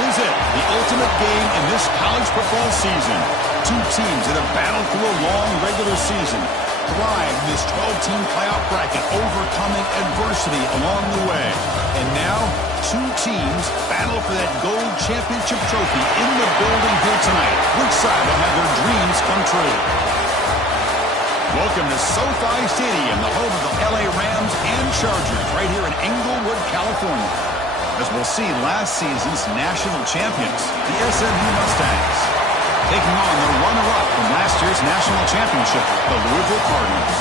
is it, the ultimate game in this college football season. Two teams that have battled through a long regular season, thrived in this 12-team playoff bracket, overcoming adversity along the way. And now, two teams battle for that gold championship trophy in the building here tonight. Which side will have their dreams come true? Welcome to SoFi Stadium, the home of the LA Rams and Chargers, right here in Inglewood, California. As we'll see last season's national champions, the SMU Mustangs, taking on the runner-up from last year's national championship, the Louisville Cardinals.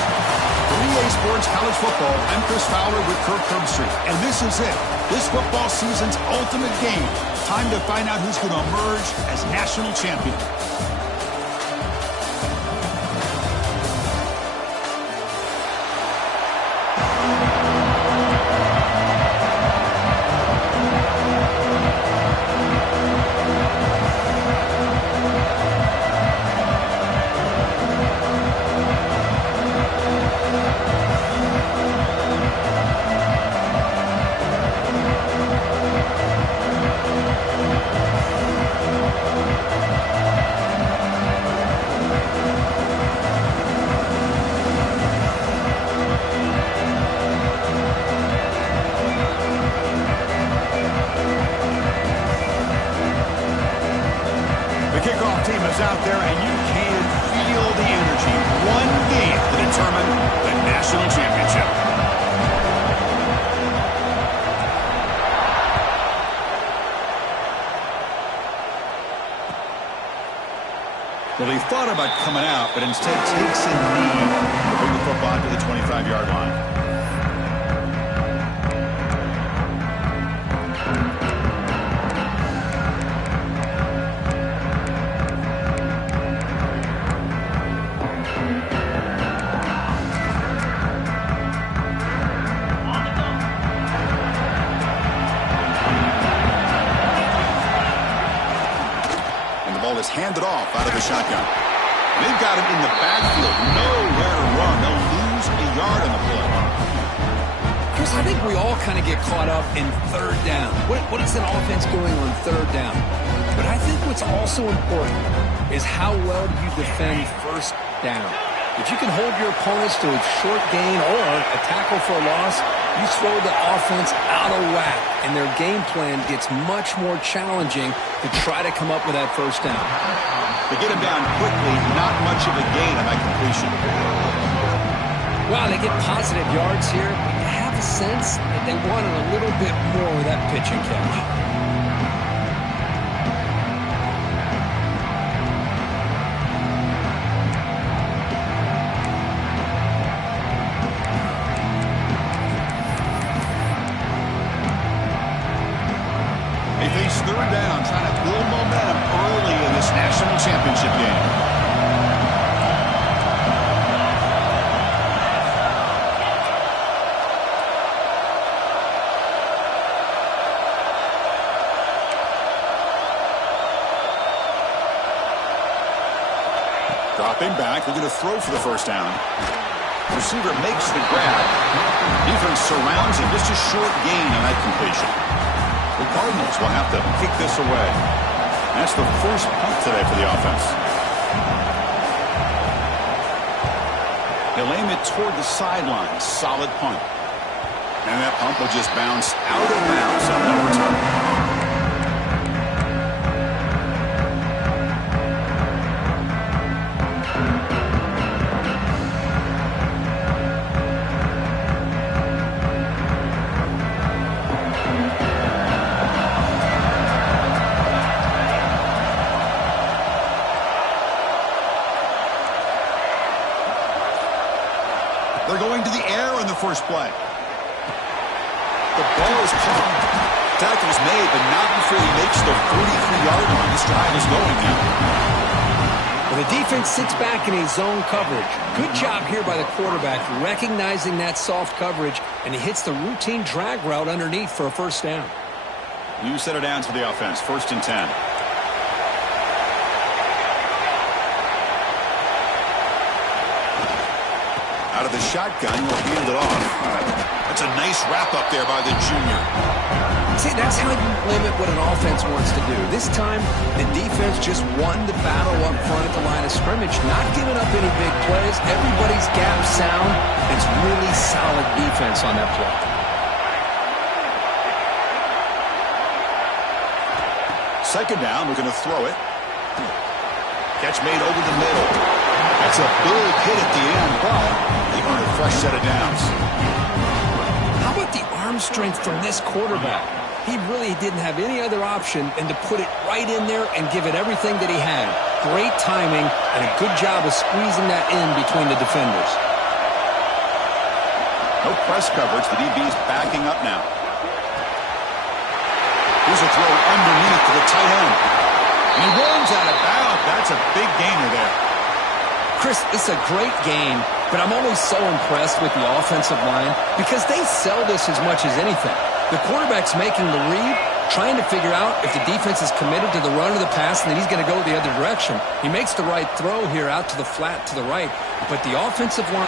For EA Sports College Football, I'm Chris Fowler with Kirk Herbstreit, and this is it. This football season's ultimate game. Time to find out who's going to emerge as national champion. Out there, and you can feel the energy. One game to determine the national championship. Well, he thought about coming out, but instead takes a knee to bring the football to the 25-yard line. Handed off out of the shotgun. They've got him in the backfield. Nowhere to run. They'll lose a yard on the play. Chris, I think we all kind of get caught up in third down. What is an offense doing on third down? But I think what's also important is how well do you defend first down. If you can hold your opponents to a short gain or a tackle for a loss, you throw the offense out of whack, and their game plan gets much more challenging to try to come up with that first down. They get him down quickly, not much of a gain on that completion. Wow, they get positive yards here, but you have a sense that they wanted a little bit more of that pitch and catch. Third down, trying to build momentum early in this national championship game. Dropping back, they're going to throw for the first down. Receiver makes the grab. Defense surrounds him, just a short gain on that completion. The Cardinals will have to kick this away. That's the first punt today for the offense. He'll aim it toward the sideline. Solid punt. And that punt will just bounce out of bounds on no return. They're going to the air in the first play. The ball is caught. Tackle's made, but not before he makes the 43-yard line. This drive is going now. Well, the defense sits back in a zone coverage. Good job here by the quarterback, recognizing that soft coverage, and he hits the routine drag route underneath for a first down. New set of downs for the offense. 1st and 10. Out of the shotgun, will hand it off. That's a nice wrap up there by the junior. See, that's how you limit what an offense wants to do. This time, the defense just won the battle up front at the line of scrimmage, not giving up any big plays. Everybody's gap sound. It's really solid defense on that play. Second down, we're going to throw it. Catch made over the middle. That's a big hit at the end, but they earn a fresh set of downs. How about the arm strength from this quarterback? He really didn't have any other option than to put it right in there and give it everything that he had. Great timing and a good job of squeezing that in between the defenders. No press coverage. The DB's backing up now. Here's a throw underneath to the tight end. And he runs out of bounds. That's a big gainer there. Chris, this is a great game, but I'm always so impressed with the offensive line because they sell this as much as anything. The quarterback's making the read, trying to figure out if the defense is committed to the run or the pass, and then he's going to go the other direction. He makes the right throw here out to the flat to the right, but the offensive line...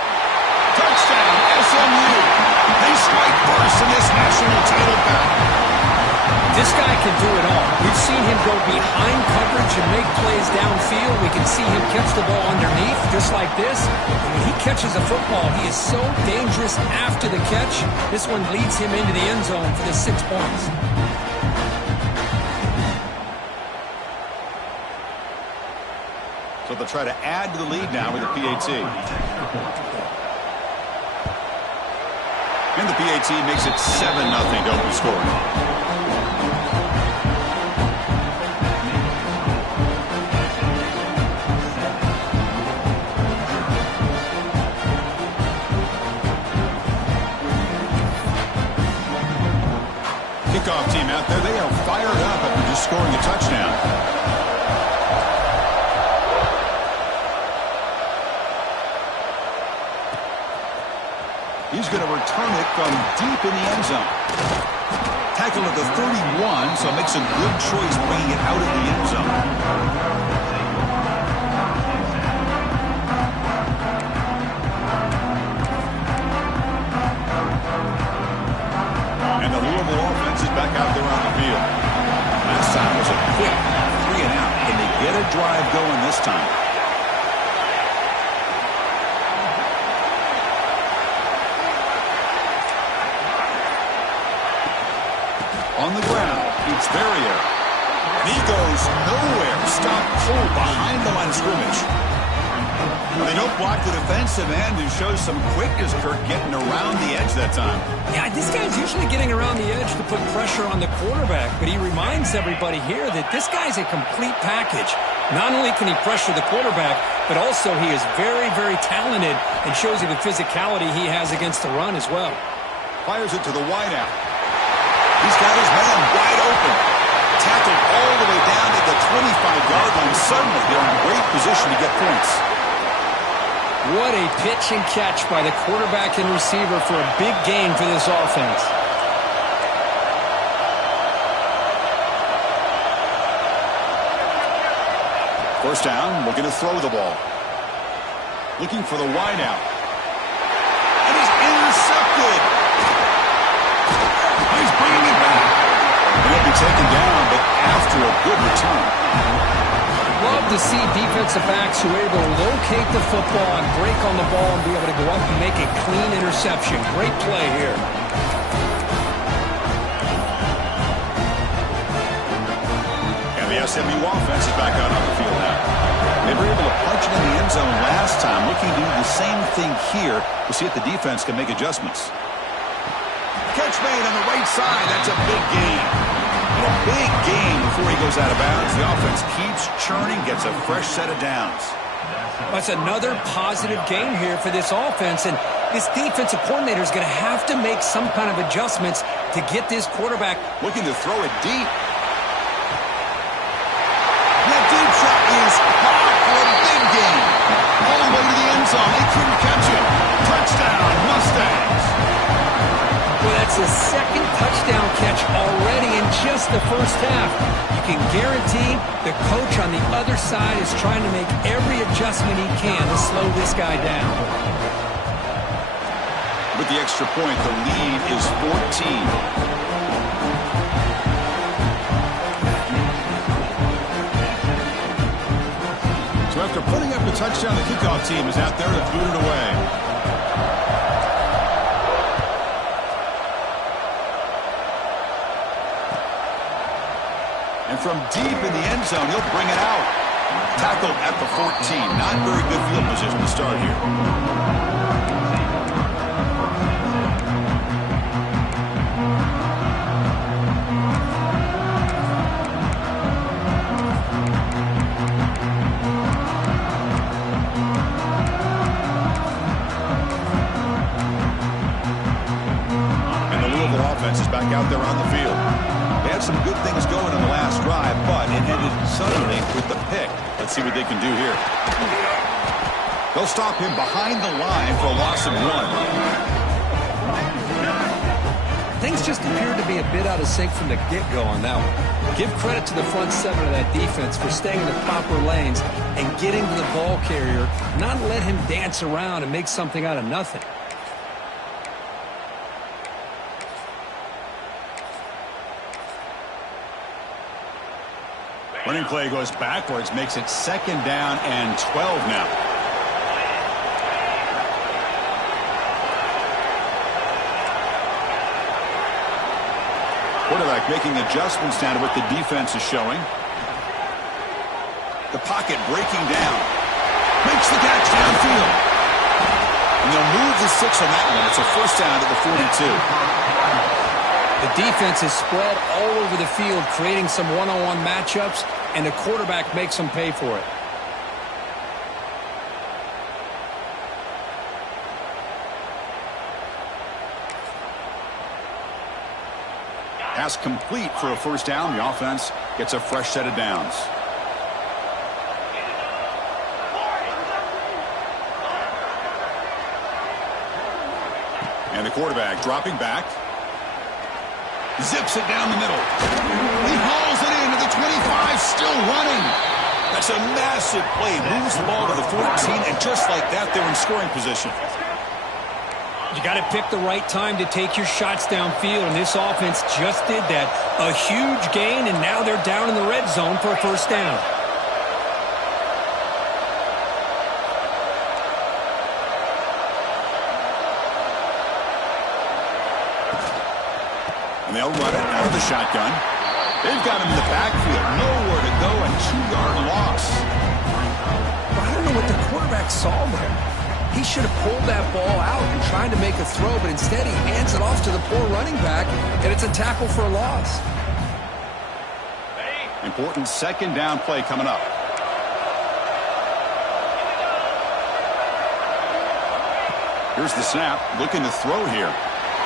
Touchdown, SMU. They strike first in this national title battle. This guy can do it all. We've seen him go behind coverage and make plays downfield. We can see him catch the ball underneath, just like this. And when he catches a football, he is so dangerous after the catch. This one leads him into the end zone for the 6 points. So they'll try to add to the lead now with the PAT. And the PAT makes it 7-0 to open score. Kickoff team out there, they are fired up after just scoring a touchdown. He's going to return it from deep in the end zone. Tackled at the 31, so makes a good choice bringing it out of the end zone. And the Louisville offense is back out there on the field. Last time was a quick 3-and-out. Can they get a drive going this time? On the ground, it's Verrier. And he goes nowhere. Stop cold behind the line of scrimmage. They don't block the defensive end and shows some quickness, Kirk, getting around the edge that time. Yeah, this guy's usually getting around the edge to put pressure on the quarterback, but he reminds everybody here that this guy's a complete package. Not only can he pressure the quarterback, but also he is very, very talented and shows you the physicality he has against the run as well. Fires it to the wideout. He's got his man wide open. Tackled all the way down to the 25-yard line. Suddenly, they're in great position to get points. What a pitch and catch by the quarterback and receiver for a big gain for this offense. First down, looking to throw the ball. Looking for the wideout. And he's intercepted. He's bringing it back. And he'll be taken down, but after a good return. Love to see defensive backs who are able to locate the football and break on the ball and be able to go up and make a clean interception. Great play here. And the SMU offense is back out on the field now. They were able to punch it in the end zone last time. Looking to do the same thing here to see if the defense can make adjustments. Catch made on the right side. That's a big gain. And a big gain before he goes out of bounds. The offense keeps churning, gets a fresh set of downs. That's another positive gain here for this offense. And this defensive coordinator is going to have to make some kind of adjustments to get this quarterback. Looking to throw it deep. That deep shot is caught for a big gain. All the way to the end zone. They couldn't catch it. Touchdown, Mustangs. Well, that's his second touchdown catch already in just the first half. You can guarantee the coach on the other side is trying to make every adjustment he can to slow this guy down. With the extra point, the lead is 14. After putting up the touchdown, the kickoff team is out there to boot it away. And from deep in the end zone, he'll bring it out. Tackled at the 14. Not very good field position to start here. Is back out there on the field. They had some good things going in the last drive, but it ended suddenly with the pick. Let's see what they can do here. They'll stop him behind the line for a loss of 1. Things just appeared to be a bit out of sync from the get-go on that one. Give credit to the front seven of that defense for staying in the proper lanes and getting to the ball carrier, not let him dance around and make something out of nothing. Running play goes backwards, makes it 2nd down and 12 now. Quarterback making adjustments down to what the defense is showing. The pocket breaking down. Makes the catch downfield. And they'll move the 6 on that one. It's a 1st down at the 42. The defense is spread all over the field, creating some one-on-one matchups, and the quarterback makes them pay for it. Pass complete for a 1st down. The offense gets a fresh set of downs. And the quarterback dropping back. Zips it down the middle. He hauls it into the 25, still running. That's a massive play. Moves the ball to the 14, and just like that, they're in scoring position. You got to pick the right time to take your shots downfield, and this offense just did that. A huge gain, and now they're down in the red zone for a 1st down. And they'll run it out of the shotgun. They've got him in the backfield. Nowhere to go, a 2-yard loss. I don't know what the quarterback saw there. He should have pulled that ball out and tried to make a throw, but instead he hands it off to the poor running back, and it's a tackle for a loss. Important 2nd down play coming up. Here's the snap. Looking to throw here.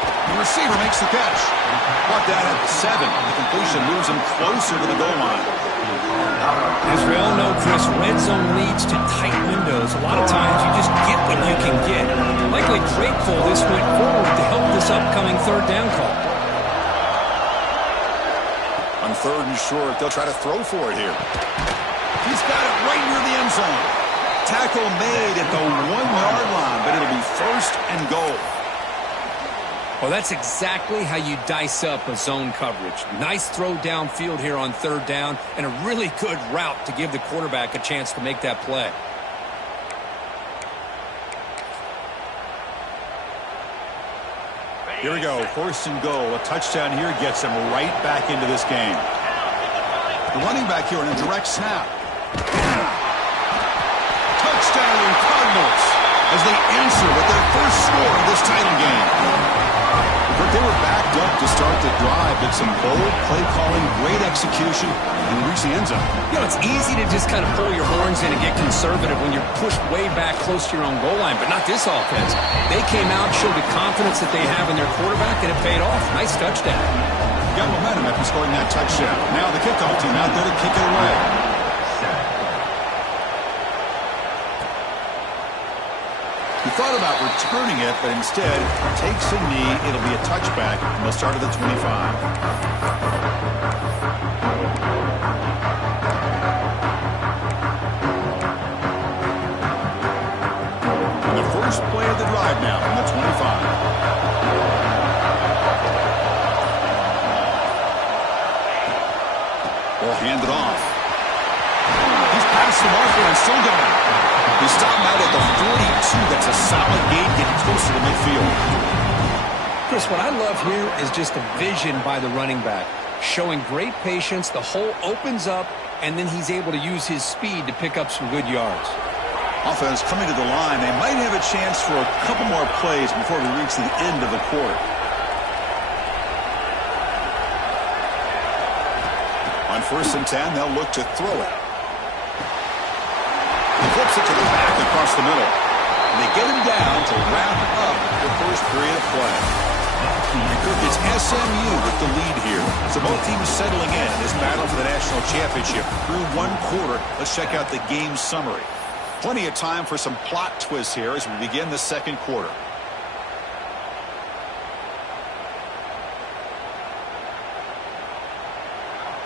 The receiver makes the catch. Brought that at the 7. The completion moves him closer to the goal line. As we all know, Chris, red zone leads to tight windows. A lot of times you just get what you can get. Likely grateful this went forward to help this upcoming 3rd down call. On 3rd and short, they'll try to throw for it here. He's got it right near the end zone. Tackle made at the 1-yard line, but it'll be 1st and goal. Well, that's exactly how you dice up a zone coverage. Nice throw downfield here on 3rd down, and a really good route to give the quarterback a chance to make that play. Here we go, 1st and goal. A touchdown here gets them right back into this game. The running back here in a direct snap. Touchdown Cardinals as they answer with their 1st score of this title game. But they were backed up to start the drive, but some bold play calling, great execution, and reach the end zone. You know, it's easy to just kind of pull your horns in and get conservative when you're pushed way back close to your own goal line, but not this offense. They came out, showed the confidence that they have in their quarterback, and it paid off. Nice touchdown. Got momentum after scoring that touchdown. Now the kickoff team out there to kick it away. He thought about returning it, but instead takes a knee. It'll be a touchback, and they'll start at the 25. And the first play of the drive now from the 25. Ball handed off. He's past the marker and still going. He stopped out at the 42. That's a solid gain, getting closer to midfield. Chris, what I love here is just the vision by the running back. Showing great patience, the hole opens up, and then he's able to use his speed to pick up some good yards. Offense coming to the line. They might have a chance for a couple more plays before we reach the end of the quarter. On 1st and 10, they'll look to throw it. He flips it to the back across the middle. And they get him down to wrap up the first period of play. And Kirk, it's SMU with the lead here. So both teams settling in this battle for the national championship through one quarter. Let's check out the game summary. Plenty of time for some plot twists here as we begin the second quarter.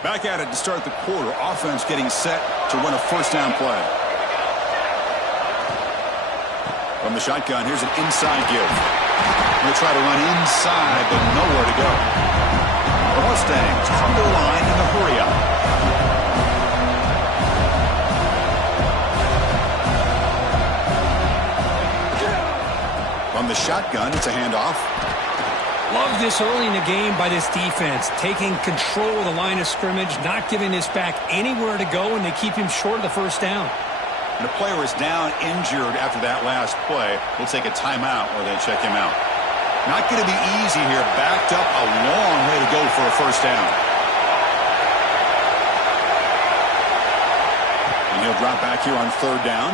Back at it to start the quarter. Offense getting set to win a first down play. From the shotgun, here's an inside give. Going to try to run inside, but nowhere to go. The Mustangs come to the line in the hurry-up. From the shotgun, it's a handoff. Love this early in the game by this defense, taking control of the line of scrimmage, not giving this back anywhere to go, and they keep him short of the first down. And the player is down injured after that last play. We'll take a timeout where they check him out. Not going to be easy here. Backed up a long way to go for a first down. And he'll drop back here on 3rd down.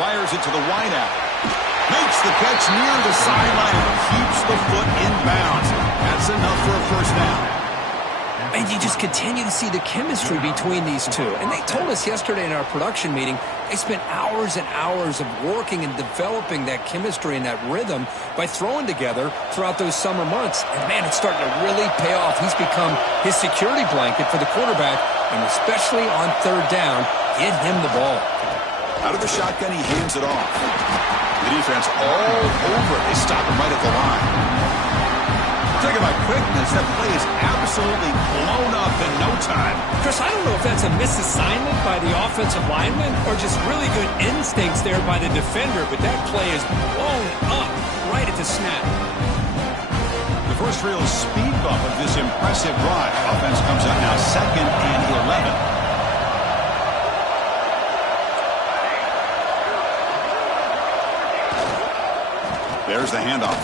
Fires it to the wideout. Makes the catch near the sideline and keeps the foot in bounds. That's enough for a first down. And you just continue to see the chemistry between these two. And they told us yesterday in our production meeting, they spent hours and hours of working and developing that chemistry and that rhythm by throwing together throughout those summer months. And, man, it's starting to really pay off. He's become his security blanket for the quarterback, and especially on 3rd down, get him the ball. Out of the shotgun, he hands it off. The defense all over it. They stop him right at the line. Talk about quickness. That play is absolutely blown up in no time. Chris, I don't know if that's a misassignment by the offensive lineman or just really good instincts there by the defender, but that play is blown up right at the snap. The first real speed bump of this impressive drive. Offense comes up now 2nd and 11. There's the handoff.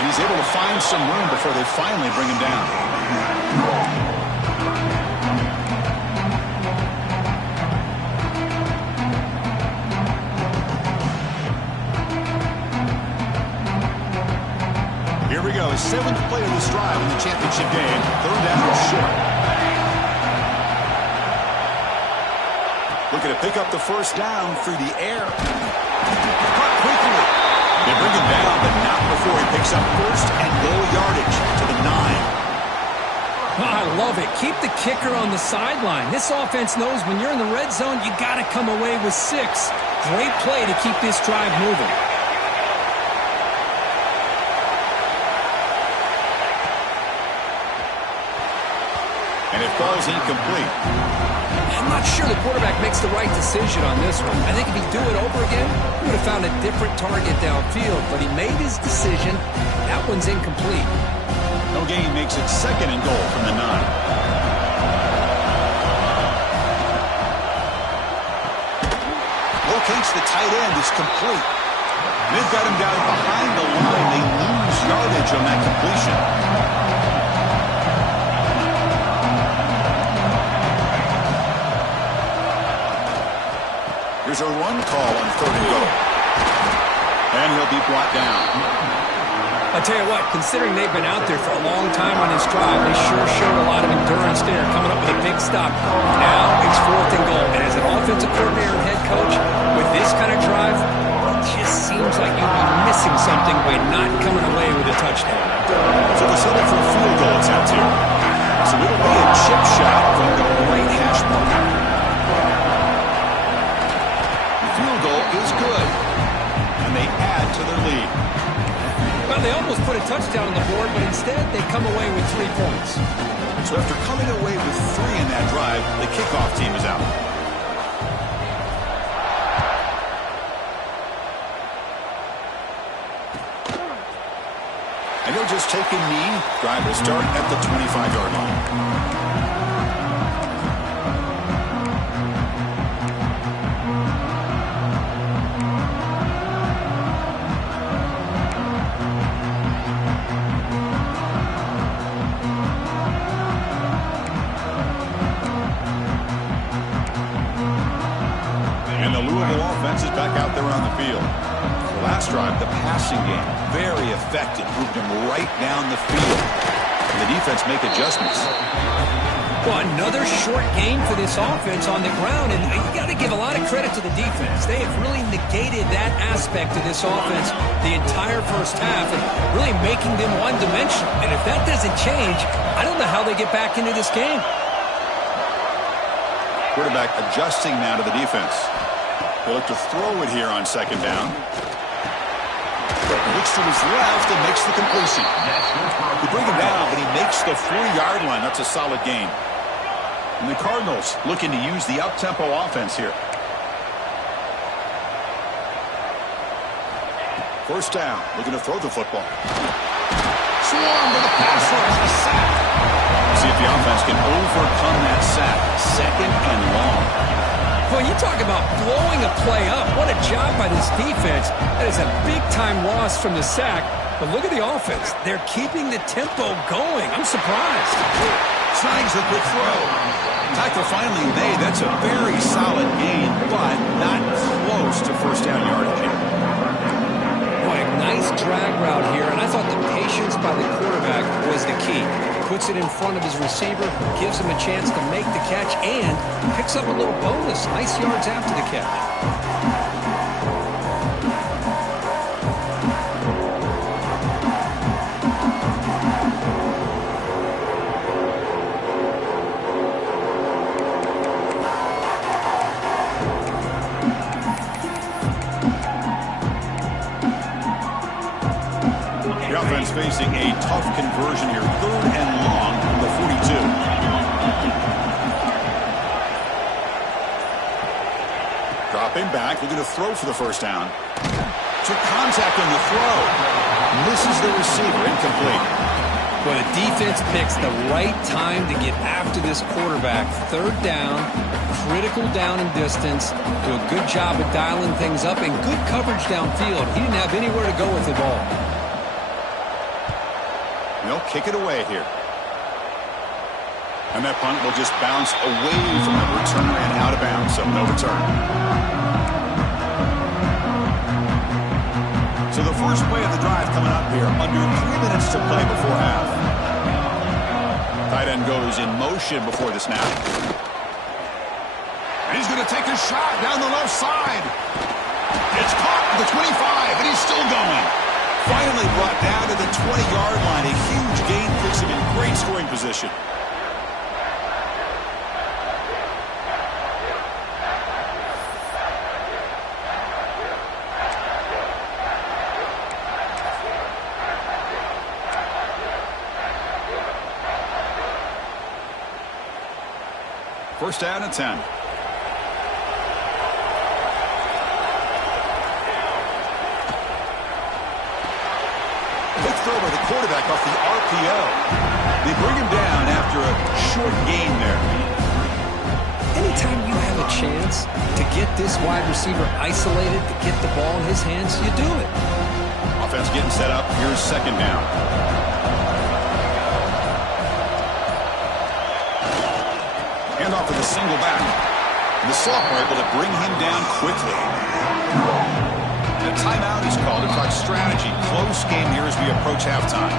And he's able to find some room before they finally bring him down. Here we go. 7th play of this drive in the championship game. 3rd down and short. Looking to pick up the first down through the air. Caught quickly. They bring him down, but not before he picks up 1st and goal yardage to the 9. Oh, I love it. Keep the kicker on the sideline. This offense knows when you're in the red zone, you got to come away with 6. Great play to keep this drive moving. And it falls incomplete. I'm not sure the quarterback makes the right decision on this one. I think if he'd do it over again, he would have found a different target downfield, but he made his decision. That one's incomplete. No gain makes it 2nd and goal from the 9. Locates the tight end. It's complete. They've got him down behind the line. They lose yardage on that completion. Here's a run call on 3rd and goal. And he'll be brought down. I tell you what, considering they've been out there for a long time on this drive, they sure showed a lot of endurance there, coming up with a big stop. Now it's 4th and goal. And as an offensive coordinator and head coach, with this kind of drive, it just seems like you'd be missing something by not coming away with a touchdown. So the settle for a field goal it's out to. So it'll be a chip shot from the right hash mark. Field goal is good, and they add to their lead. Well, they almost put a touchdown on the board, but instead they come away with 3 points. So after coming away with 3 in that drive, the kickoff team is out. And he'll just take a knee. Drive will start at the 25-yard line. And the Louisville offense is back out there on the field. The last drive, the passing game, very effective. Moved him right down the field. And the defense make adjustments. Well, another short gain for this offense on the ground, and you got to give a lot of credit to the defense. They have really negated that aspect of this offense the entire first half, and really making them one-dimensional. And if that doesn't change, I don't know how they get back into this game. Quarterback adjusting now to the defense. He'll look to throw it here on second down. Looks to his left and makes the completion. They bring him down, but he makes the 40-yard line. That's a solid gain. And the Cardinals looking to use the up-tempo offense here. First down, looking to throw the football. Swarm to the passer and a sack. See if the offense can overcome that sack. Second and long. Well, you talk about blowing a play up. What a job by this defense. That is a big-time loss from the sack. But look at the offense. They're keeping the tempo going. I'm surprised. Snags a quick throw. Tackle finally made. That's a very solid gain, but not close to first down yardage here. Boy, a nice drag route here, and I thought the patience by the quarterback was the key. Puts it in front of his receiver, gives him a chance to make the catch, and picks up a little bonus. Nice yards after the catch. The offense facing a tough conversion here. Third and long from the 42. Dropping back, looking to throw for the first down. Took contact on the throw. Misses the receiver, incomplete. Well, the defense picks the right time to get after this quarterback. Third down, critical down and distance. Do a good job of dialing things up and good coverage downfield. He didn't have anywhere to go with the ball. They'll kick it away here. And that punt will just bounce away from the returner and out of bounds, so no return. So the first play of the drive coming up here, under 3 minutes to play before half. Tight end goes in motion before the snap. And he's going to take a shot down the left side. It's caught at the 25, and he's still going. Finally brought down to the 20-yard line. A huge gain puts him in great scoring position. First down and 10. Quick throw by the quarterback off the RPO. They bring him down after a short gain there. Anytime you have a chance to get this wide receiver isolated, to get the ball in his hands, you do it. Offense getting set up. Here's second down. Hand off to the single back. The sophomore able to bring him down quickly. A timeout is called to talk strategy. Close game here as we approach halftime.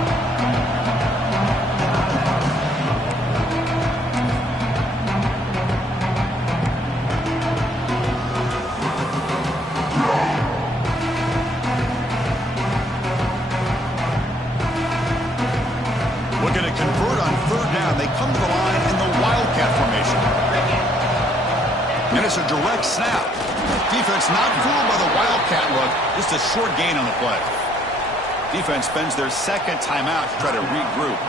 Looking to convert on third down. They come to the line in the Wildcat formation. And it's a direct snap. Defense not fooled by the Wildcat look. Just a short gain on the play. Defense spends their second timeout to try to regroup.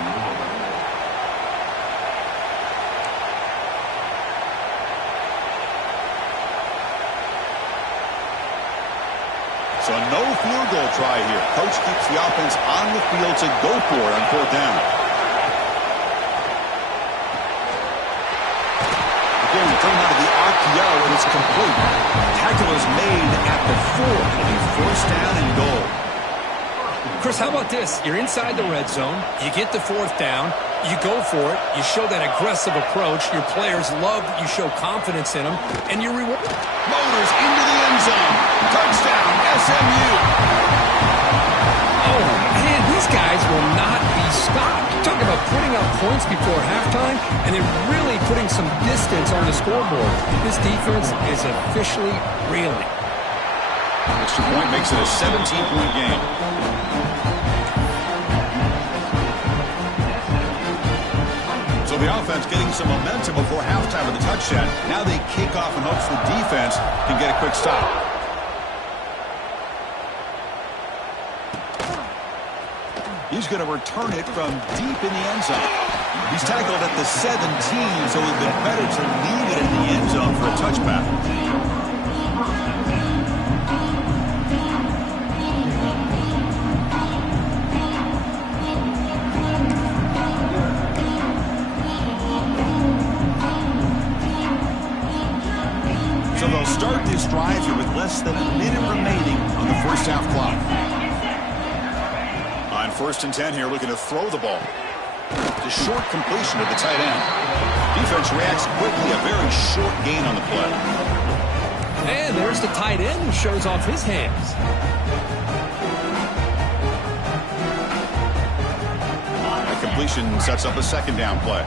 So no field goal try here. Coach keeps the offense on the field to go for it on 4th down. Again, the turn out of the RPO, and it's complete. Tackle is made at the 4. It'll be 1st down and goal. Chris, how about this? You're inside the red zone. You get the 4th down. You go for it. You show that aggressive approach. Your players love that you show confidence in them. And you reward. Motors into the end zone. Touchdown, SMU. Oh, man, these guys will not be stopped. Talk about putting up points before halftime, and then really putting some distance on the scoreboard. This defense is officially reeling. Extra point makes it a 17-point game. So the offense getting some momentum before halftime with the touchdown. Now they kick off in hopes the defense can get a quick stop. He's going to return it from deep in the end zone. He's tackled at the 17, so it would have been better to leave it in the end zone for a touchback. So they'll start this drive here with less than a minute remaining on the 1st half clock. On 1st and 10 here, looking to throw the ball. The short completion to the tight end. Defense reacts quickly, a very short gain on the play. And there's the tight end who shows off his hands. That completion sets up a 2nd down play.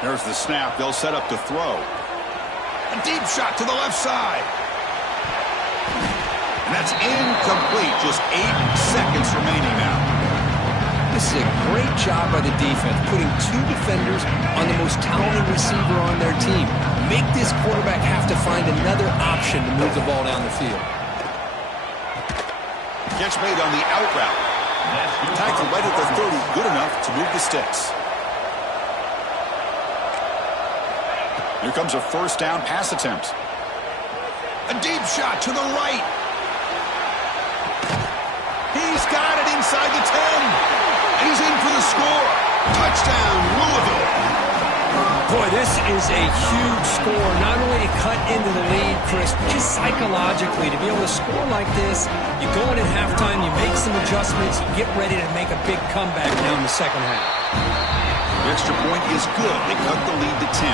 There's the snap. They'll set up to throw. A deep shot to the left side. And that's incomplete. Just 8 seconds remaining now. This is a great job by the defense, putting 2 defenders on the most talented receiver on their team. Make this quarterback have to find another option to move the ball down the field. Catch made on the out route. Tackle right at the 30. Good enough to move the sticks. Here comes a 1st down pass attempt. A deep shot to the right. He's got it inside the 10. And he's in for the score. Touchdown, Louisville. Boy, this is a huge score. Not only to cut into the lead, Chris, but just psychologically to be able to score like this. You go in at halftime, you make some adjustments, you get ready to make a big comeback now in the 2nd half. The extra point is good. They cut the lead to 10,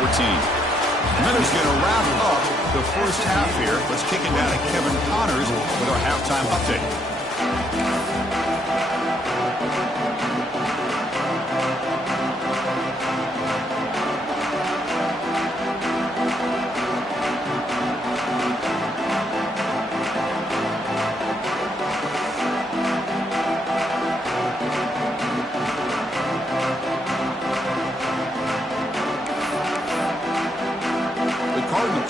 24-14. And then it's going to wrap up the 1st half here. Let's kick it down to Kevin Connors with our halftime update.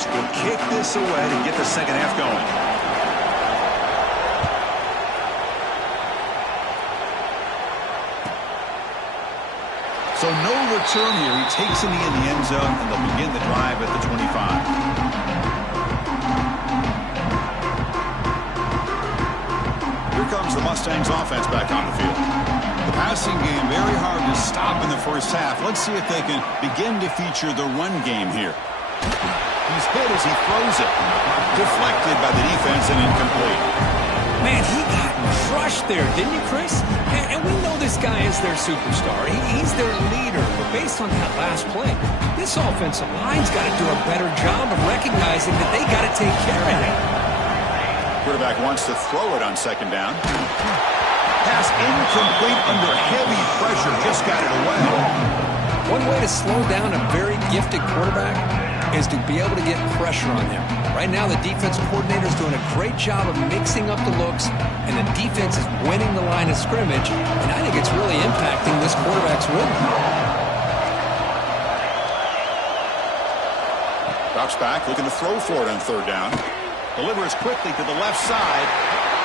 Will kick this away to get the 2nd half going. So no return here. He takes it in the end zone, and they'll begin the drive at the 25. Here comes the Mustangs offense back on the field. The passing game very hard to stop in the 1st half. Let's see if they can begin to feature the run game here. He's hit as he throws it. Deflected by the defense and incomplete. Man, he got crushed there, didn't you, Chris? And we know this guy is their superstar. He's their leader. But based on that last play, this offensive line's got to do a better job of recognizing that they got to take care of him. Quarterback wants to throw it on 2nd down. Pass incomplete under heavy pressure. Just got it away. One way to slow down a very gifted quarterback is to be able to get pressure on him. Right now, the defense coordinator is doing a great job of mixing up the looks, and the defense is winning the line of scrimmage, and I think it's really impacting this quarterback's rhythm. Drops back, looking to throw for it on 3rd down. Delivers quickly to the left side.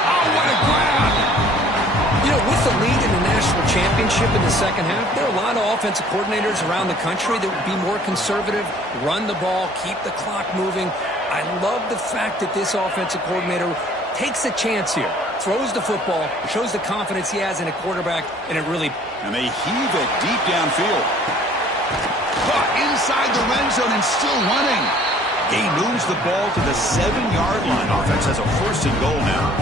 Oh, what a grab! You know, with the lead in the national championship in the 2nd half, there are a lot of offensive coordinators around the country that would be more conservative, run the ball, keep the clock moving. I love the fact that this offensive coordinator takes a chance here, throws the football, shows the confidence he has in a quarterback, and it really... And they heave it deep downfield. Caught inside the red zone and still running. He moves the ball to the 7-yard line. Offense has a 1st and goal now.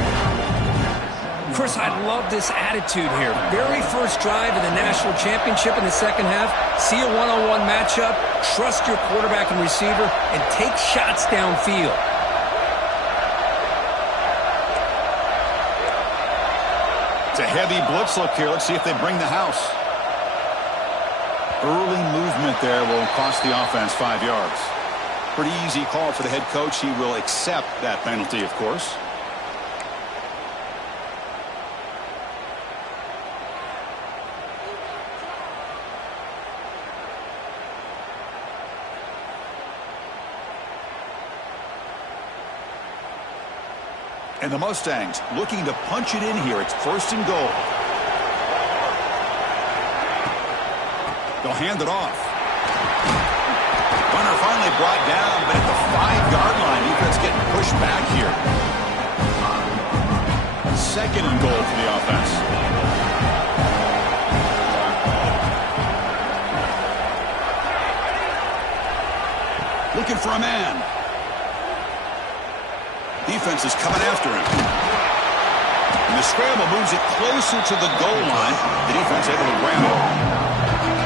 Chris, I love this attitude here. Very first drive in the national championship in the second half. See a one-on-one matchup, trust your quarterback and receiver, and take shots downfield. It's a heavy blitz look here. Let's see if they bring the house. Early movement there will cost the offense 5 yards. Pretty easy call for the head coach. He will accept that penalty, of course. And the Mustangs looking to punch it in here. It's 1st and goal. They'll hand it off. Runner finally brought down, but at the 5-yard line, defense getting pushed back here. 2nd and goal for the offense. Looking for a man. Defense is coming after him. And the scramble moves it closer to the goal line. The defense able to ram it.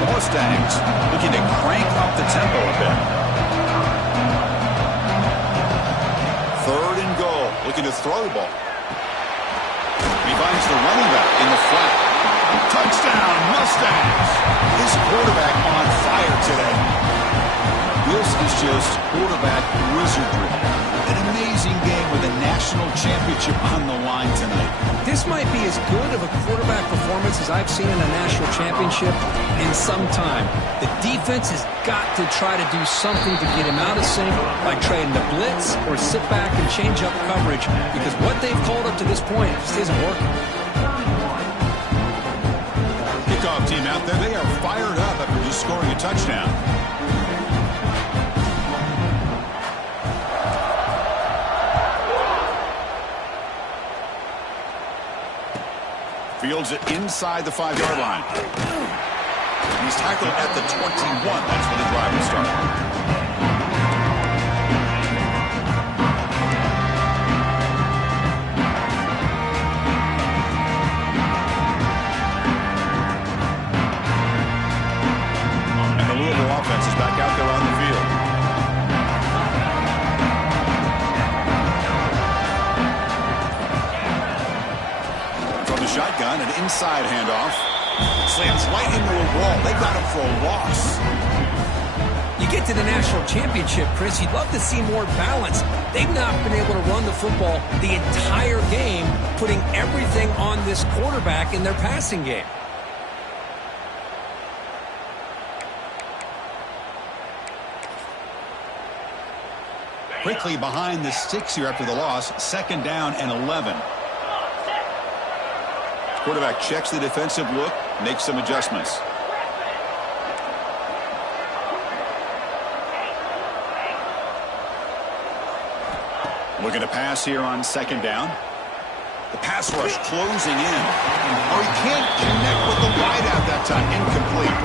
The Mustangs looking to crank up the tempo a bit. 3rd and goal. Looking to throw the ball. He finds the running back in the flat. Touchdown, Mustangs. This quarterback on fire today. This is just quarterback wizardry. An amazing game with a national championship on the line tonight. This might be as good of a quarterback performance as I've seen in a national championship in some time. The defense has got to try to do something to get him out of sync by trading the blitz or sit back and change up coverage, because what they've called up to this point just isn't working. Kickoff team out there. They are fired up after just scoring a touchdown. Fields it inside the 5-yard line. He's tackled at the 21. That's where the drive will start. And the Louisville offense is back out there on the field. Shotgun, an inside handoff. Slams right into a wall. They got him for a loss. You get to the national championship, Chris, you'd love to see more balance. They've not been able to run the football the entire game, putting everything on this quarterback in their passing game. Quickly behind the sticks here after the loss. 2nd down and 11. Quarterback checks the defensive look, makes some adjustments. Looking to pass here on 2nd down. The pass rush closing in. Oh, he can't connect with the wideout that time. Incomplete.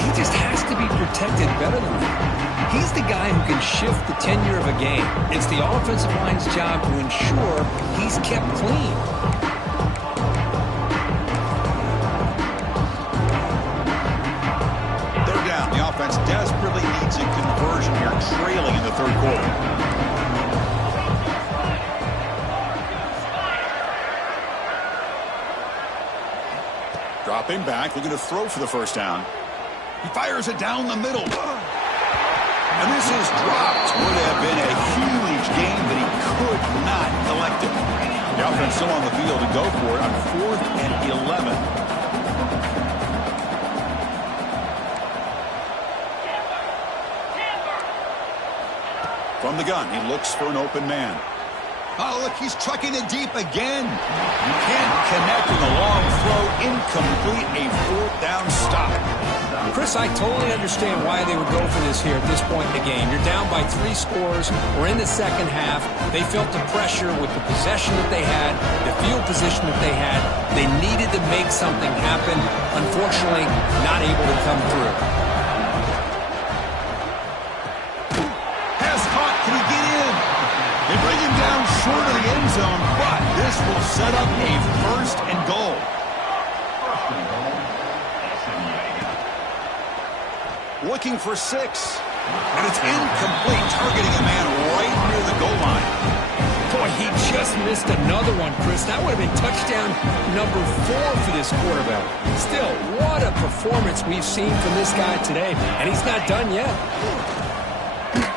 He just has to be protected better than that. He's the guy who can shift the tenure of a game. It's the offensive line's job to ensure he's kept clean. Offense desperately needs a conversion here, trailing in the 3rd quarter. Dropping back, looking to throw for the 1st down. He fires it down the middle. And this is dropped. Would have been a huge game, but he could not collect it. The offense still on the field to go for it on 4th and 11. From the gun, he looks for an open man. Oh, look, he's trucking it deep again. You can't connect with a long throw. Incomplete, a 4th down stop. Chris, I totally understand why they would go for this here at this point in the game. You're down by 3 scores. We're in the second half. They felt the pressure with the possession that they had, the field position that they had. They needed to make something happen. Unfortunately, not able to come through. Pass caught. Can he get in? They bring him down short of the end zone, but this will set up a 1st and goal. Looking for 6. And it's incomplete, targeting a man right near the goal line. Boy, he just missed another one, Chris. That would have been touchdown number 4 for this quarterback. Still, what a performance we've seen from this guy today. And he's not done yet.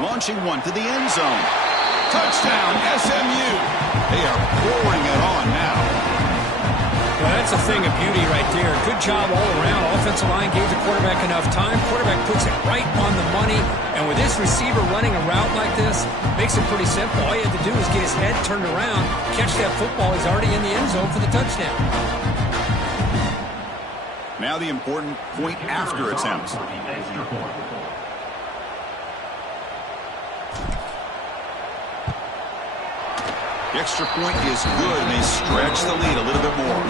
Launching one to the end zone. Touchdown, SMU. They are pouring it on now. Well, that's a thing of beauty right there. Good job all around. Offensive line gave the quarterback enough time. Quarterback puts it right on the money. And with this receiver running a route like this, makes it pretty simple. All you have to do is get his head turned around, catch that football. He's already in the end zone for the touchdown. Now the important point after attempt. The extra point is good, and they stretch the lead a little bit more.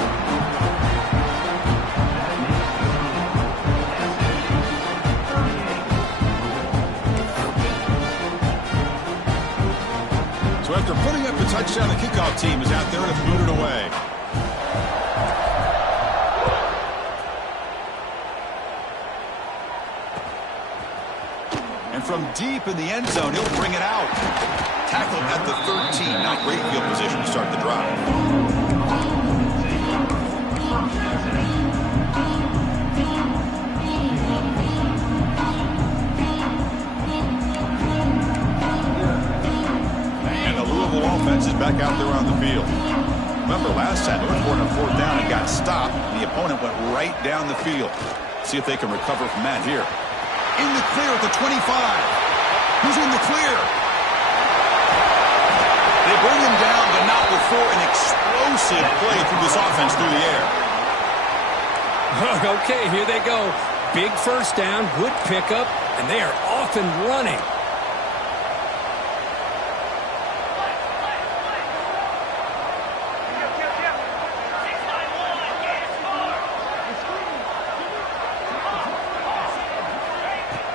So after putting up the touchdown, the kickoff team is out there to boot it away. And from deep in the end zone, he'll bring it out. Tackled at the 13. Not great field position to start the drive. And the Louisville offense is back out there on the field. Remember last time they were on 4th down and got stopped, and the opponent went right down the field. See if they can recover from that here. In the clear at the 25. Who's in the clear? They bring him down, but not before an explosive play through this offense through the air. Okay, here they go. Big first down, good pickup, and they are off and running.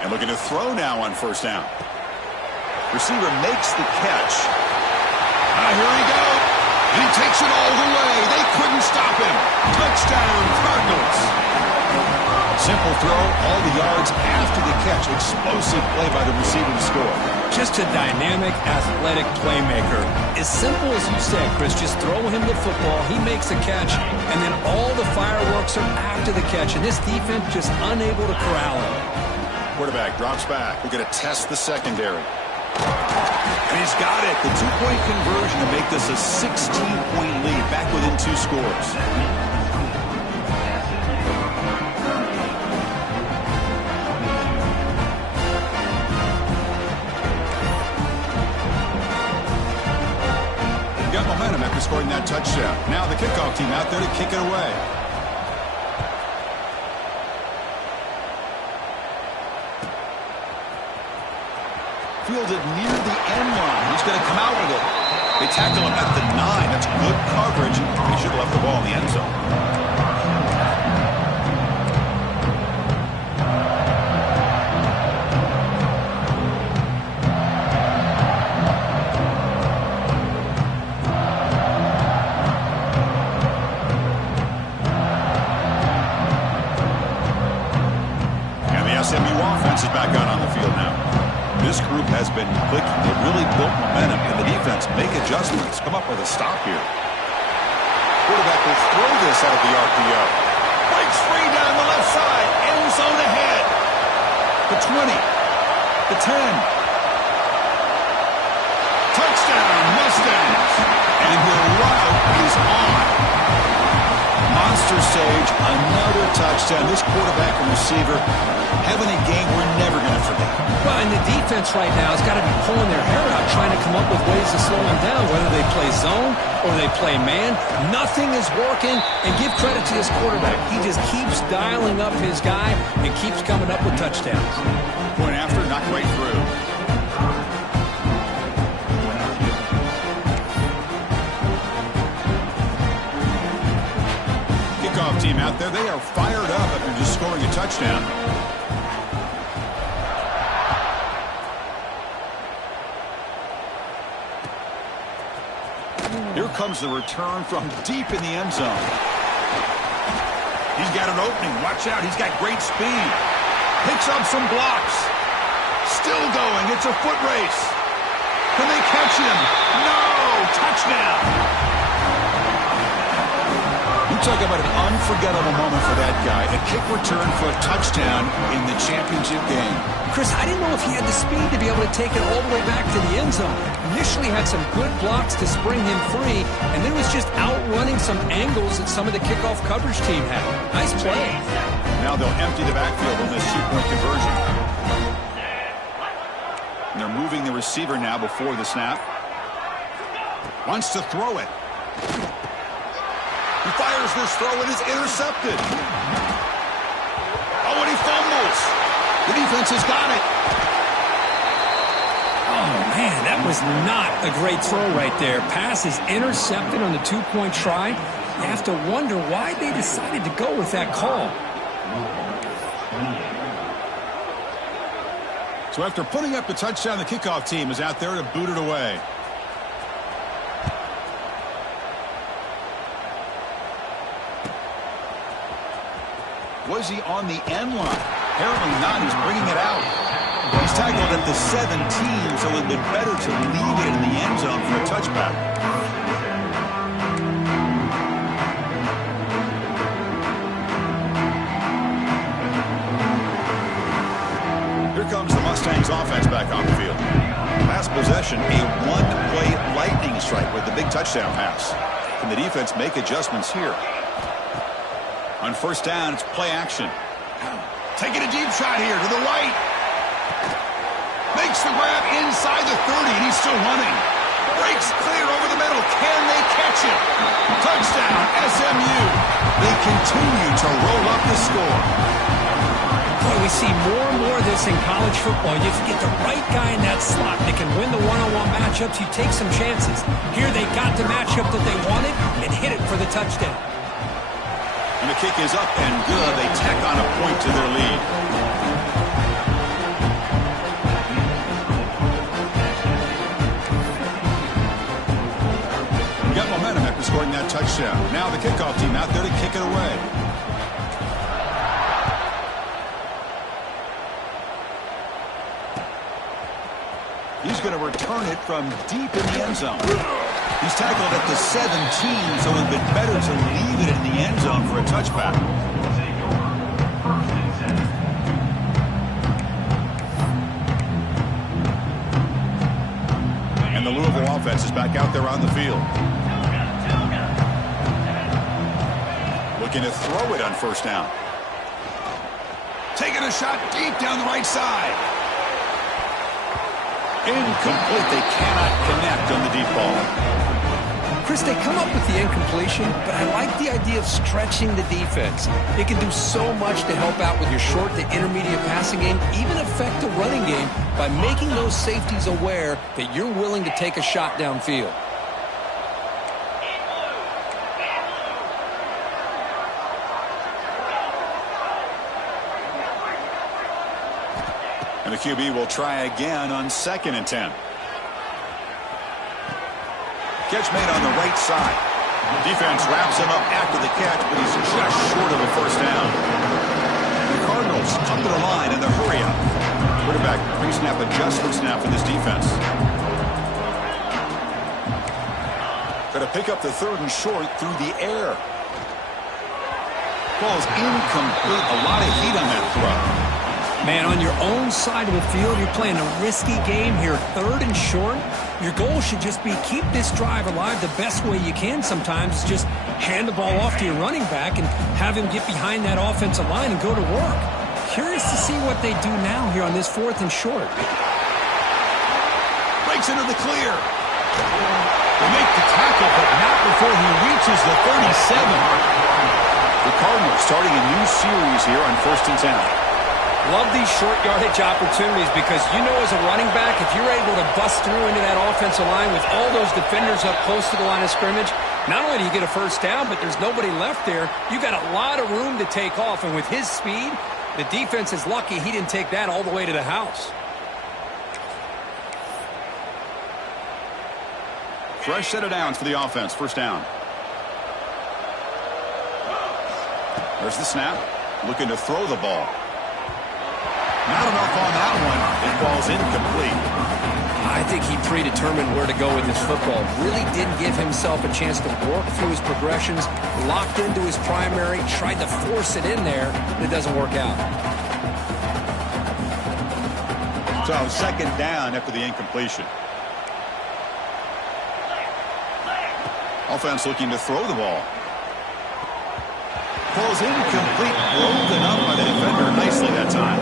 And looking to throw now on 1st down. Receiver makes the catch. Here we go. And he takes it all the way. They couldn't stop him. Touchdown, Cardinals. Simple throw, all the yards after the catch. Explosive play by the receiver to score. Just a dynamic, athletic playmaker. As simple as you said, Chris, just throw him the football. He makes a catch, and then all the fireworks are after the catch. And this defense just unable to corral him. Quarterback drops back. We're going to test the secondary. And he's got it. The 2-point conversion to make this a 16-point lead. Back within 2 scores. Got momentum after scoring that touchdown. Now the kickoff team out there to kick it away. Fielded near the end line. He's going to come out with it. They tackle him at the 9. That's good coverage. He should have left the ball in the end zone. And the SMU offense is back out on the field now. This group has been clicking. They really built momentum, and the defense make adjustments. Come up with a stop here. Quarterback will throw this out of the RPO. Breaks free down the left side. End zone ahead. The 20. The 10. Touchdown, Mustangs. And the route is on. Monster Sage, another touchdown. This quarterback and receiver having a game we're never going to forget. Well, and the defense right now has got to be pulling their hair out, trying to come up with ways to slow him down, whether they play zone or they play man. Nothing is working, and give credit to this quarterback. He just keeps dialing up his guy and keeps coming up with touchdowns. Point after, not quite through. Kickoff team out there, they are fired up after just scoring a touchdown. Here comes the return from deep in the end zone. He's got an opening. Watch out. He's got great speed. Picks up some blocks. Still going. It's a foot race. Can they catch him? No! Touchdown! You talk about an unforgettable moment for that guy. A kick return for a touchdown in the championship game. Chris, I didn't know if he had the speed to be able to take it all the way back to the end zone. Initially had some good blocks to spring him free, and then was just outrunning some angles that some of the kickoff coverage team had. Nice play. Now they'll empty the backfield on this two-point conversion. And they're moving the receiver now before the snap. Wants to throw it. He fires this throw. It is intercepted. Oh, and he fumbles. The defense has got it. Oh, man, that was not a great throw right there. Pass is intercepted on the two-point try. You have to wonder why they decided to go with that call. So after putting up the touchdown, the kickoff team is out there to boot it away. Was he on the end line? Apparently not. He's bringing it out. He's tackled at the 17, so it would have been better to leave it in the end zone for a touchback. Here comes the Mustangs offense back on the field. Last possession, a one-play lightning strike with the big touchdown pass. Can the defense make adjustments here? On first down, it's play action. Taking a deep shot here to the right. Makes the grab inside the 30, and he's still running. Breaks clear over the middle. Can they catch it? Touchdown, SMU. They continue to roll up the score. Boy, we see more and more of this in college football. You have to get the right guy in that slot that can win the one-on-one matchups. You take some chances. Here they got the matchup that they wanted and hit it for the touchdown. And the kick is up and good. They tack on a point to their lead. Got momentum after scoring that touchdown. Now the kickoff team out there to kick it away. He's going to return it from deep in the end zone. He's tackled at the 17, so it would have been better to leave it in the end zone for a touchback. And the Louisville offense is back out there on the field. Looking to throw it on first down. Taking a shot deep down the right side. Incomplete. They cannot connect on the deep ball. Chris, they come up with the incompletion, but I like the idea of stretching the defense. It can do so much to help out with your short to intermediate passing game, even affect the running game by making those safeties aware that you're willing to take a shot downfield. And the QB will try again on 2nd and 10. Catch made on the right side. Defense wraps him up after the catch, but he's just short of a first down. The Cardinals come to the line in the hurry up. Quarterback pre-snap adjustments now for this defense. Got to pick up the 3rd and short through the air. Ball's incomplete. A lot of heat on that throw. Man, on your own side of the field, you're playing a risky game here. 3rd and short. Your goal should just be keep this drive alive the best way you can sometimes. Just hand the ball off to your running back and have him get behind that offensive line and go to work. Curious to see what they do now here on this 4th and short. Breaks into the clear. They make the tackle, but not before he reaches the 37. The Cardinals starting a new series here on 1st and 10. Love these short yardage opportunities because you know as a running back, if you're able to bust through into that offensive line with all those defenders up close to the line of scrimmage, not only do you get a first down, but there's nobody left there. You got a lot of room to take off, and with his speed, the defense is lucky he didn't take that all the way to the house. Fresh set of downs for the offense. 1st down. There's the snap. Looking to throw the ball. Not enough on that one. It falls incomplete. I think he predetermined where to go with his football. Really didn't give himself a chance to work through his progressions. Locked into his primary. Tried to force it in there. But it doesn't work out. So 2nd down after the incompletion. Offense looking to throw the ball. Falls incomplete. Broken up by the defender nicely that time.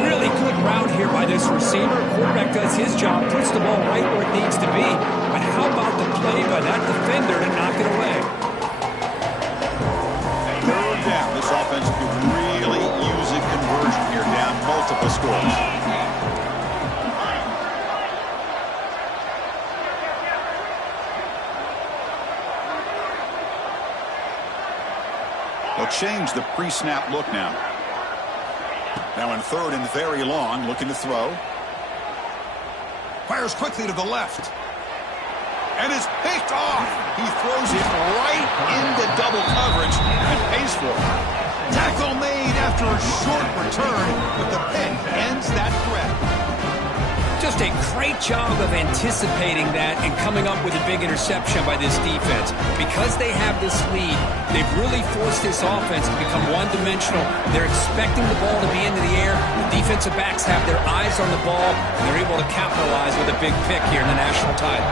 Really good route here by this receiver. Quarterback does his job, puts the ball right where it needs to be. But how about the play by that defender to knock it away? 3rd down. This offense could really use a conversion here, down multiple scores. They'll change the pre-snap look now. Now in 3rd and very long, looking to throw. Fires quickly to the left. And is picked off. He throws it right into double coverage and pays for it. Tackle made after a short return, but the pick ends that threat. Just a great job of anticipating that and coming up with a big interception by this defense. Because they have this lead, they've really forced this offense to become one-dimensional. They're expecting the ball to be into the air. The defensive backs have their eyes on the ball, and they're able to capitalize with a big pick here in the national title.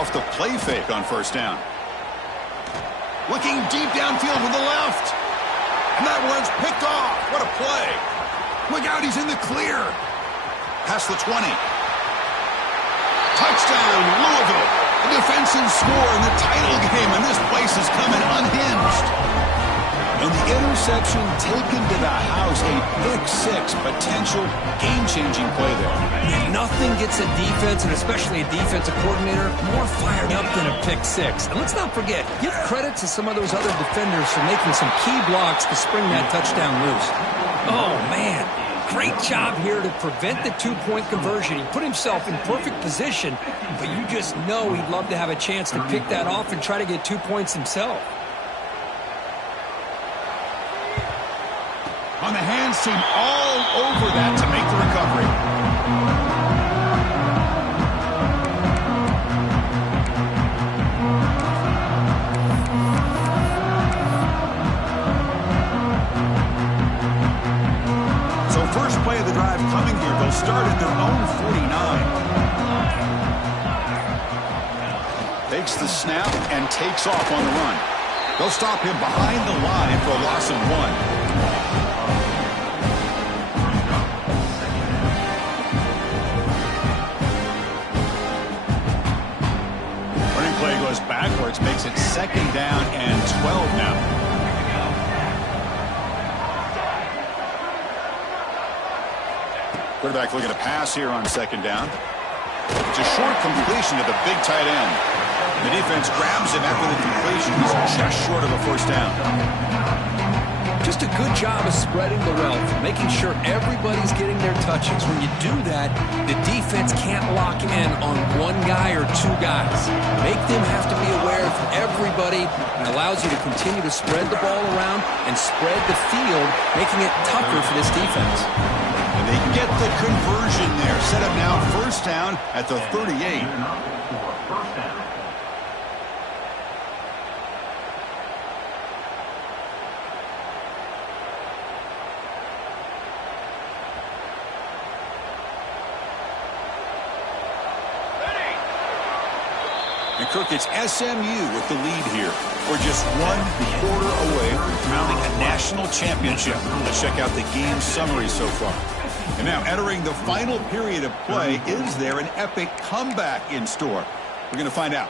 Off the play fake on 1st down. Looking deep downfield with the left. And that one's picked off. What a play. Look out, he's in the clear. Past the 20. Touchdown, Louisville. A defensive score in the title game, and this place is coming unhinged. And the interception taken to the house, a pick 6, potential game-changing play there. Nothing gets a defense, and especially a defensive coordinator, more fired up than a pick 6. And let's not forget, give credit to some of those other defenders for making some key blocks to spring that touchdown loose. Oh, man. Great job here to prevent the 2-point conversion. He put himself in perfect position, but you just know he'd love to have a chance to pick that off and try to get 2 points himself. On the hands team all over that to make the recovery. So first play of the drive coming here. They'll start at their own 49. Takes the snap and takes off on the run. They'll stop him behind the line for a loss of 1. Goes backwards, makes it 2nd down and 12 now. Quarterback looking to pass here on 2nd down. It's a short completion to the big tight end. The defense grabs him after the completion. He's just short of a 1st down. Just a good job of spreading the wealth, making sure everybody's getting their touches. When you do that, the defense can't lock in on one guy or 2 guys. Make them have to be aware of everybody, and allows you to continue to spread the ball around and spread the field, making it tougher for this defense. And they get the conversion there. Set up now 1st down at the 38. And Kirk, it's SMU with the lead here. We're just one quarter away from crowning a national championship. Let's check out the game summary so far. And now entering the final period of play, is there an epic comeback in store? We're going to find out.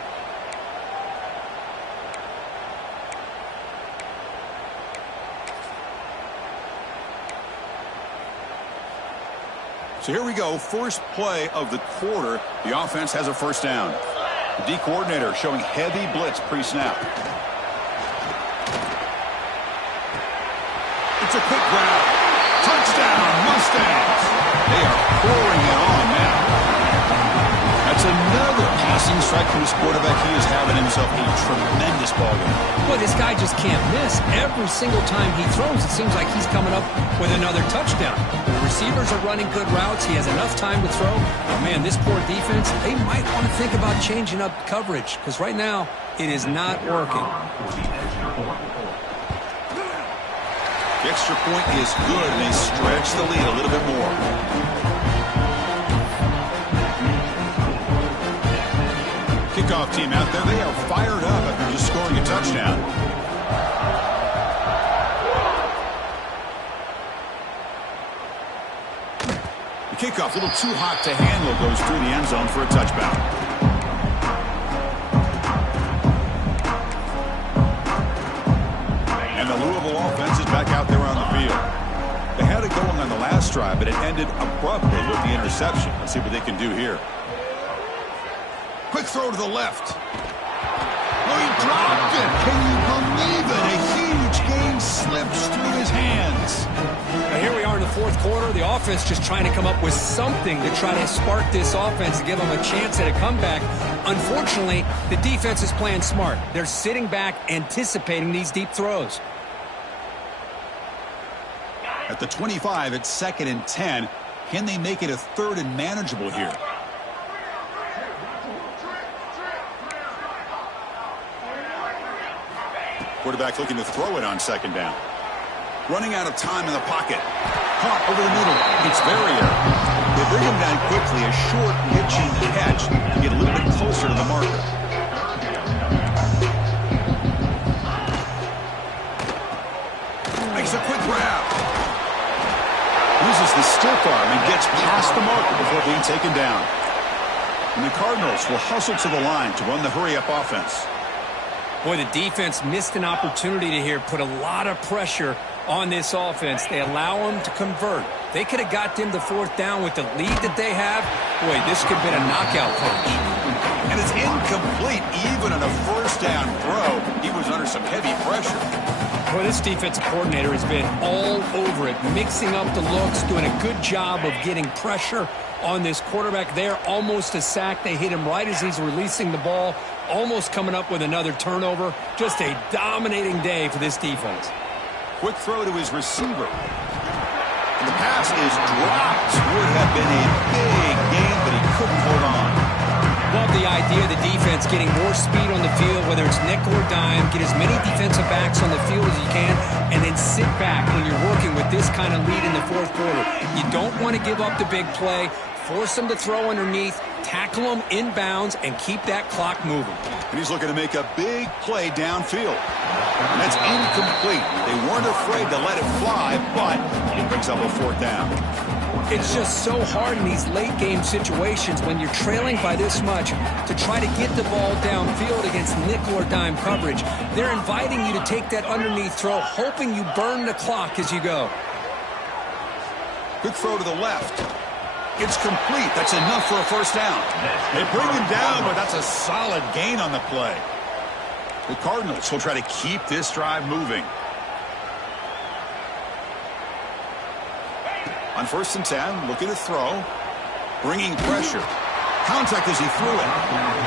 So here we go, first play of the quarter. The offense has a first down. The D coordinator showing heavy blitz pre-snap. It's a quick grab. Touchdown, Mustangs. They are pouring it on now. That's another passing strike from his quarterback. He is having himself a tremendous ball game. Boy, this guy just can't miss. Every single time he throws, it seems like he's coming up with another touchdown. The receivers are running good routes. He has enough time to throw. Oh, man, this poor defense, they might want to think about changing up coverage because right now it is not working. The extra point is good, and they stretch the lead a little bit more. Kickoff team out there, they are fired up after just scoring a touchdown. The kickoff, a little too hot to handle, goes through the end zone for a touchdown. And the Louisville offense is back out there on the field. They had it going on the last drive, but it ended abruptly with the interception. Let's see what they can do here. Quick throw to the left. Oh, he dropped it. Can you believe it? A huge gain slips through his hands. Now here we are in the fourth quarter. The offense just trying to come up with something to try to spark this offense to give them a chance at a comeback. Unfortunately, the defense is playing smart. They're sitting back, anticipating these deep throws. At the 25, it's 2nd and 10. Can they make it a 3rd and manageable here? Quarterback looking to throw it on 2nd down. Running out of time in the pocket. Caught over the middle. It's Verrier. They bring him down quickly. A short, hitching catch to get a little bit closer to the marker. Makes a quick grab. Uses the stiff arm and gets past the marker before being taken down. And the Cardinals will hustle to the line to run the hurry-up offense. Boy, the defense missed an opportunity to here put a lot of pressure on this offense. They allow them to convert. They could have got them to 4th down with the lead that they have. Boy, this could have been a knockout punch. And it's incomplete. Even on a 1st down throw, he was under some heavy pressure. Boy, this defensive coordinator has been all over it, mixing up the looks, doing a good job of getting pressure on this quarterback there. Almost a sack. They hit him right as he's releasing the ball, almost coming up with another turnover. Just a dominating day for this defense. Quick throw to his receiver. And the pass is dropped. Would have been a big gain, but he couldn't hold on. Love the idea of the defense getting more speed on the field, whether it's nickel or dime. Get as many defensive backs on the field as you can, and then sit back when you're working with this kind of lead in the fourth quarter. You don't want to give up the big play. Force them to throw underneath, tackle them inbounds, and keep that clock moving. And he's looking to make a big play downfield. And that's incomplete. They weren't afraid to let it fly, but it brings up a 4th down. It's just so hard in these late-game situations when you're trailing by this much to try to get the ball downfield against nickel or dime coverage. They're inviting you to take that underneath throw, hoping you burn the clock as you go. Good throw to the left. It's complete. That's enough for a 1st down. They bring him down, but that's a solid gain on the play. The Cardinals will try to keep this drive moving. On 1st and 10, looking to throw. Bringing pressure. Contact as he threw it.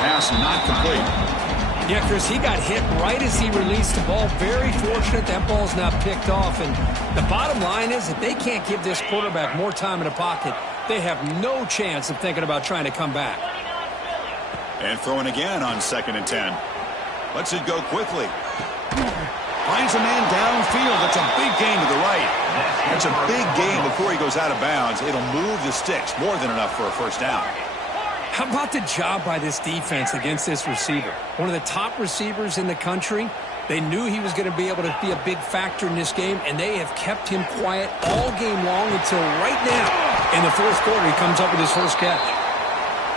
Pass not complete. Yeah, Chris, he got hit right as he released the ball. Very fortunate that ball's not picked off. And the bottom line is that they can't give this quarterback more time in the pocket. They have no chance of thinking about trying to come back. And throwing again on 2nd and 10. Lets it go quickly. Finds a man downfield. That's a big gain to the right. That's a big gain before he goes out of bounds. It'll move the sticks. More than enough for a 1st down. How about the job by this defense against this receiver? One of the top receivers in the country. They knew he was going to be able to be a big factor in this game, and they have kept him quiet all game long until right now. In the fourth quarter, he comes up with his first catch.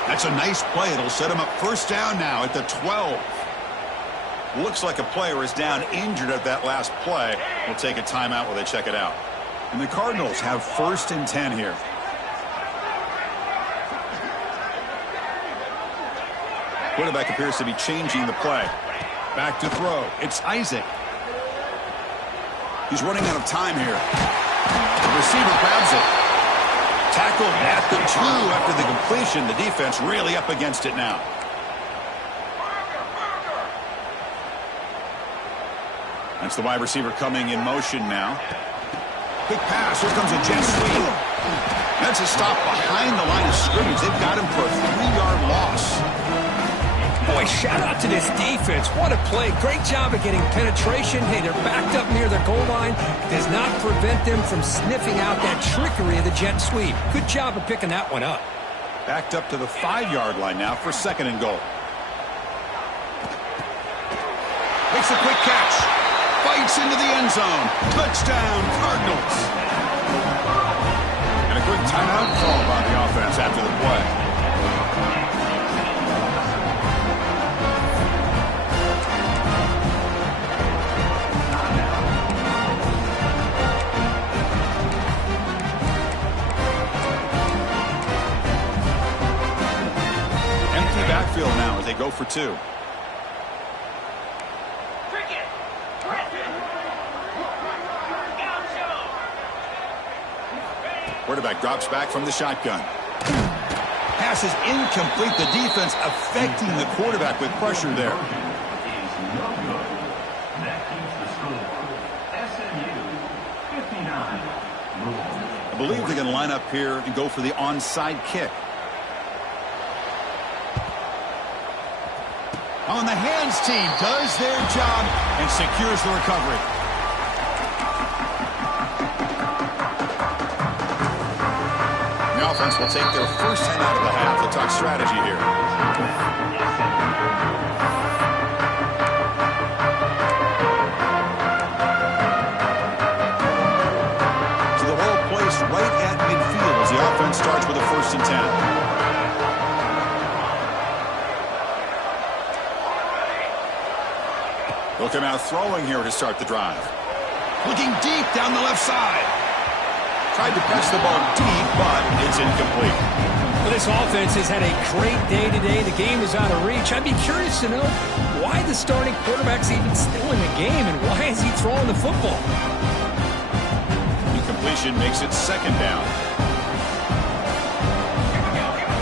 That's a nice play. It'll set him up first down now at the 12. Looks like a player is down injured at that last play. We'll take a timeout while they check it out. And the Cardinals have 1st and 10 here. Quarterback appears to be changing the play. Back to throw. It's Isaac. He's running out of time here. The receiver grabs it. Tackled at the 2 after the completion. The defense really up against it now. That's the wide receiver coming in motion now. Quick pass. Here comes a jet sweep. That's a stop behind the line of scrimmage. They've got him for a 3-yard loss. Boy, shout out to this defense. What a play. Great job of getting penetration. Hey, they're backed up near the goal line. Does not prevent them from sniffing out that trickery of the jet sweep. Good job of picking that one up. Backed up to the 5-yard line now for 2nd and goal. Makes a quick catch. Fights into the end zone. Touchdown, Cardinals. And a quick timeout call by the offense after the play. Backfield now as they go for 2. Quarterback drops back from the shotgun. Pass is incomplete. The defense affecting the quarterback with pressure there. I believe they're going to line up here and go for the onside kick. On the hands team does their job and secures the recovery. The offense will take their first 10 out of the half. They'll talk strategy here. So the ball placed right at midfield as the offense starts with a 1st and 10. They'll come out throwing here to start the drive. Looking deep down the left side. Tried to press the ball deep, but it's incomplete. Well, this offense has had a great day today. The game is out of reach. I'd be curious to know why the starting quarterback's even still in the game and why is he throwing the football? Incompletion makes it 2nd down.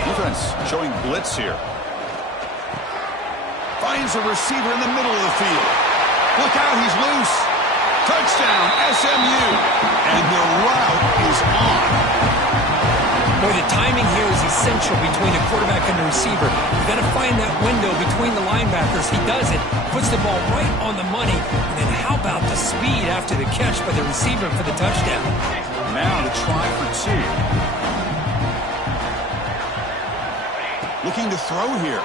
Defense showing blitz here. Finds a receiver in the middle of the field. Look out, he's loose. Touchdown, SMU. And the route is on. Boy, the timing here is essential between the quarterback and the receiver. You've got to find that window between the linebackers. He does it, puts the ball right on the money. And then how about the speed after the catch by the receiver for the touchdown? Now to try for 2. Looking to throw here.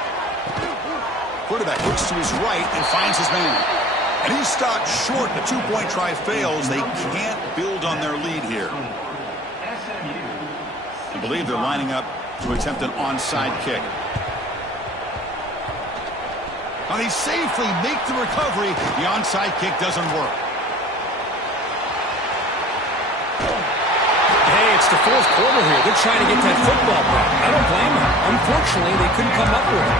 Quarterback looks to his right and finds his man. And he's stopped short. The 2-point try fails. They can't build on their lead here. I believe they're lining up to attempt an onside kick. Now they safely make the recovery. The onside kick doesn't work. Hey, it's the 4th quarter here. They're trying to get that football back. I don't blame them. Unfortunately, they couldn't come up with it.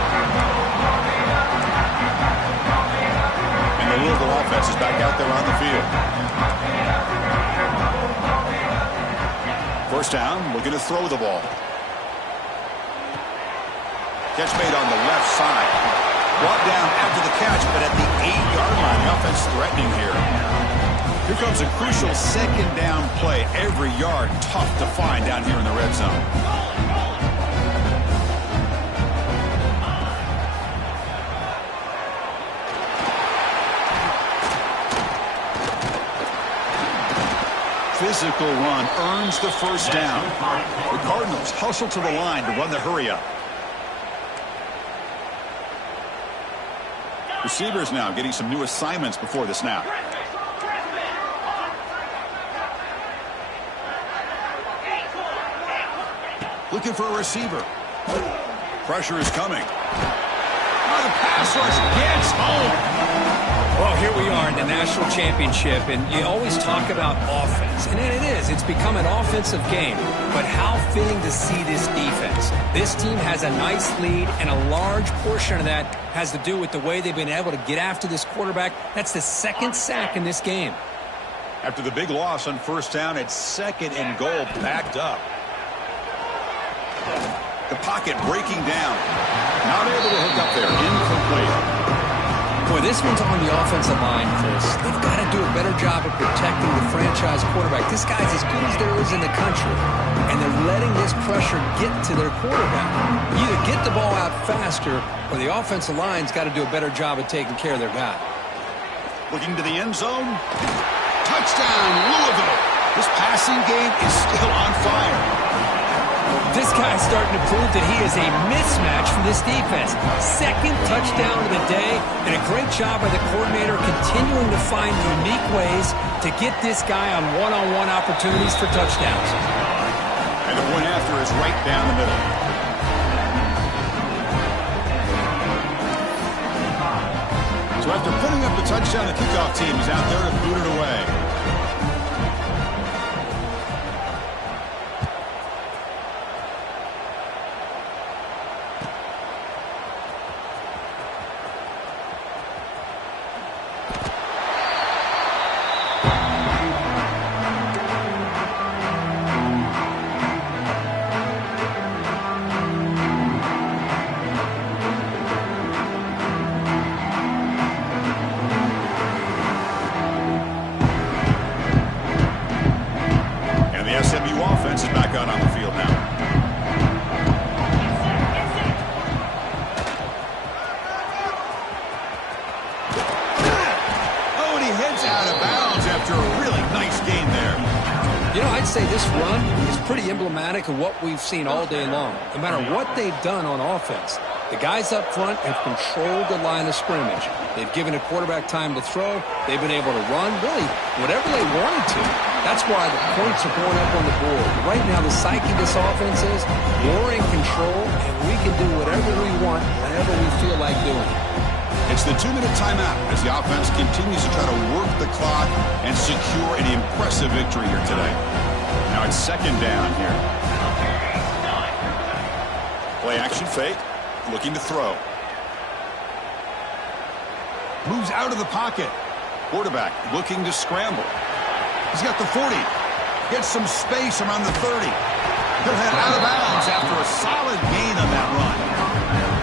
And the Louisville offense is back out there on the field. 1st down, looking to throw the ball. Catch made on the left side. Brought down after the catch, but at the 8-yard line, the offense threatening here. Here comes a crucial 2nd down play. Every yard tough to find down here in the red zone. Physical run earns the 1st down. The Cardinals hustle to the line to run the hurry up. Receivers now getting some new assignments before the snap. Looking for a receiver. Pressure is coming. Oh, the pass rush gets home. Well, here we are in the national championship, and you always talk about offense. And it is. It's become an offensive game. But how fitting to see this defense. This team has a nice lead, and a large portion of that has to do with the way they've been able to get after this quarterback. That's the second sack in this game. After the big loss on first down, it's 2nd and goal, backed up. The pocket breaking down. Not able to hook up there. Incomplete. Boy, this one's on the offensive line, Chris. They've got to do a better job of protecting the franchise quarterback. This guy's as good as there is in the country, and they're letting this pressure get to their quarterback. You either get the ball out faster, or the offensive line's got to do a better job of taking care of their guy. Looking to the end zone. Touchdown, Louisville. This passing game is still on fire. This guy's starting to prove that he is a mismatch for this defense. 2nd touchdown of the day, and a great job by the coordinator continuing to find unique ways to get this guy on one-on-one opportunities for touchdowns. And the point after is right down the middle. So after putting up the touchdown, the kickoff team is out there to boot it away. SMU offense is back out on the field now. Oh, and he heads out of bounds after a really nice gain there. You know, I'd say this run is pretty emblematic of what we've seen all day long. No matter what they've done on offense, the guys up front have controlled the line of scrimmage. They've given a quarterback time to throw. They've been able to run, really, whatever they wanted to. That's why the points are going up on the board. Right now, the psyche of this offense is we're in control, and we can do whatever we want whenever we feel like doing it. It's the 2-minute timeout as the offense continues to try to work the clock and secure an impressive victory here today. Now it's 2nd down here. Play action fake, looking to throw. Moves out of the pocket. Quarterback looking to scramble. He's got the 40. Gets some space around the 30. He'll head out of bounds after a solid gain on that run.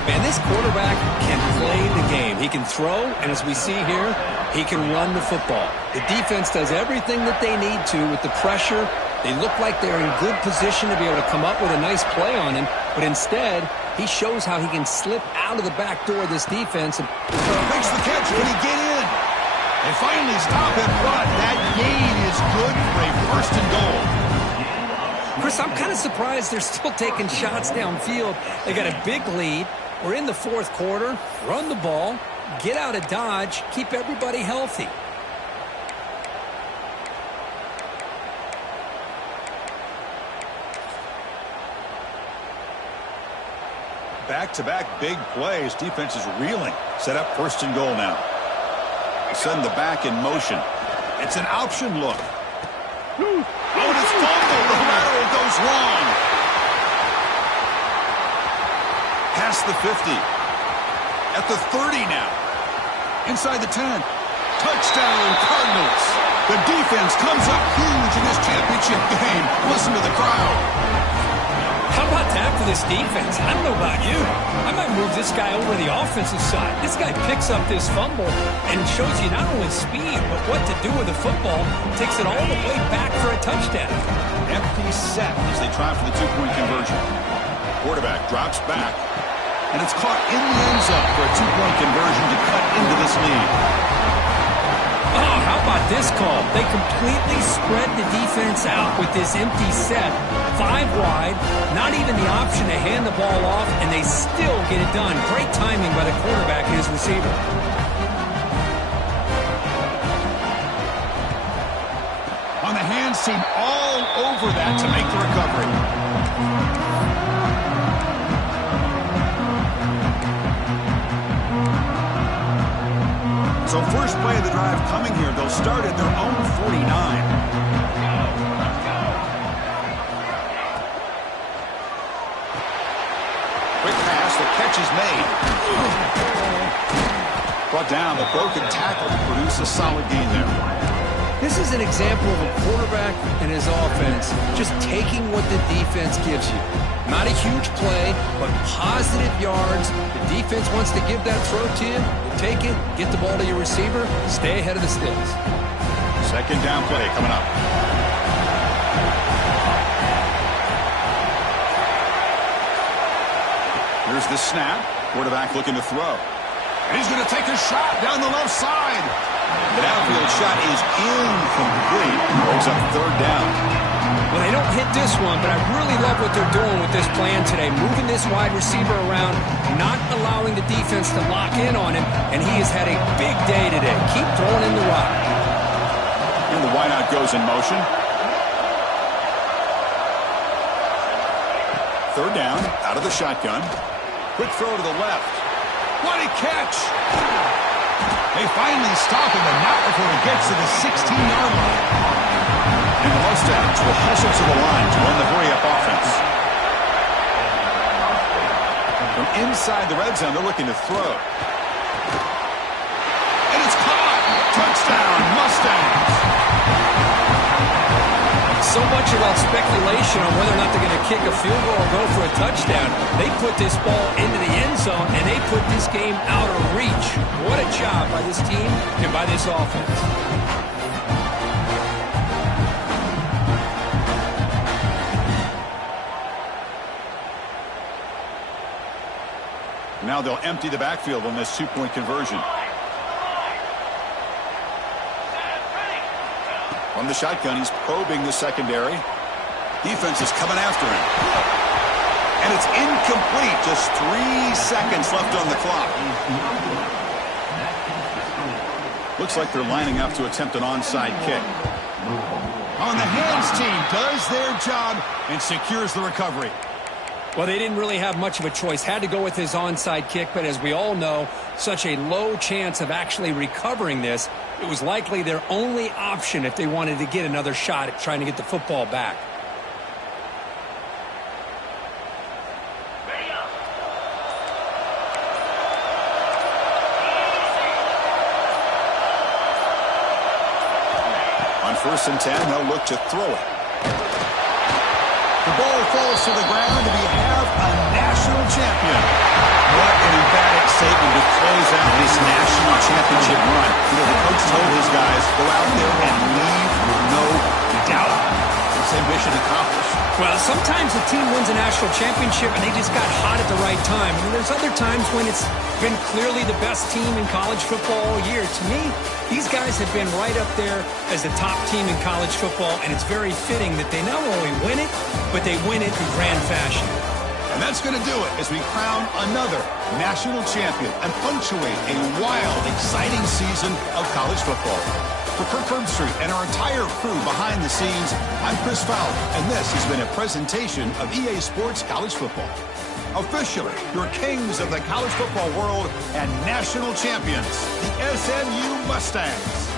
Man, this quarterback can play the game. He can throw, and as we see here, he can run the football. The defense does everything that they need to with the pressure. They look like they're in good position to be able to come up with a nice play on him, but instead, he shows how he can slip out of the back door of this defense. And makes the catch. Can he get in? They finally stop him, but that gain is good for a 1st and goal. Chris, I'm kind of surprised they're still taking shots downfield. They got a big lead. We're in the 4th quarter. Run the ball, get out of Dodge, keep everybody healthy. Back-to-back big plays. Defense is reeling. Set up 1st and goal now. Send the back in motion. It's an option look. Oh, and it's fumbled. The lateral goes long. Past the 50. At the 30 now. Inside the 10. Touchdown, Cardinals. The defense comes up huge in this championship game. Listen to the crowd. How about that for this defense? I don't know about you. I might move this guy over to the offensive side. This guy picks up this fumble and shows you not only speed, but what to do with the football. Takes it all the way back for a touchdown. Empty set as they try for the 2-point conversion. Quarterback drops back, and it's caught in the end zone for a 2-point conversion to cut into this lead. Oh, how about this call? They completely spread the defense out with this empty set. 5 wide, not even the option to hand the ball off, and they still get it done. Great timing by the quarterback and his receiver. team all over that to make the recovery. So first play of the drive coming here. They'll start at their own 49. Quick pass. The catch is made. Brought down. The broken tackle to produce a solid gain there. This is an example of a quarterback and his offense just taking what the defense gives you. Not a huge play, but positive yards. The defense wants to give that throw to you. You take it, get the ball to your receiver, stay ahead of the sticks. Second down play coming up. Here's the snap. Quarterback looking to throw. And he's going to take a shot down the left side. The downfield shot is incomplete. Brings up third down. Well, they don't hit this one, but I really love what they're doing with this plan today. Moving this wide receiver around, not allowing the defense to lock in on him, and he has had a big day today. Keep throwing in the rock. And the wideout goes in motion. Third down, out of the shotgun. Quick throw to the left. What a catch! They finally stop him, and not before he gets to the 16-yard line. And the Mustangs will hustle to the line to run the hurry-up offense. From inside the red zone, they're looking to throw. And it's caught! Touchdown, Mustangs! So much about speculation on whether or not they're going to kick a field goal or go for a touchdown. They put this ball into the end zone, and they put this game out of reach. What a job by this team and by this offense. Now they'll empty the backfield on this two-point conversion. From the shotgun, he's probing the secondary. Defense is coming after him. And it's incomplete. Just 3 seconds left on the clock. Looks like they're lining up to attempt an onside kick. On the hands team does their job and secures the recovery. Well, they didn't really have much of a choice. Had to go with his onside kick, but as we all know, such a low chance of actually recovering this. It was likely their only option if they wanted to get another shot at trying to get the football back. On 1st and 10, they'll look to throw it. The ball falls to the ground, and we have a national champion. What an emphatic statement to close out this national championship run. You know, the coach told his guys, go out there and leave with no doubt. It's a mission accomplished. Well, sometimes a team wins a national championship and they just got hot at the right time. And there's other times when it's been clearly the best team in college football all year. To me, these guys have been right up there as the top team in college football, and it's very fitting that they not only win it, but they win it in grand fashion. And that's going to do it as we crown another national champion and punctuate a wild, exciting season of college football. For Kirk Herbstreit and our entire crew behind the scenes, I'm Chris Fowler, and this has been a presentation of EA Sports College Football. Officially, your kings of the college football world and national champions, the SMU Mustangs.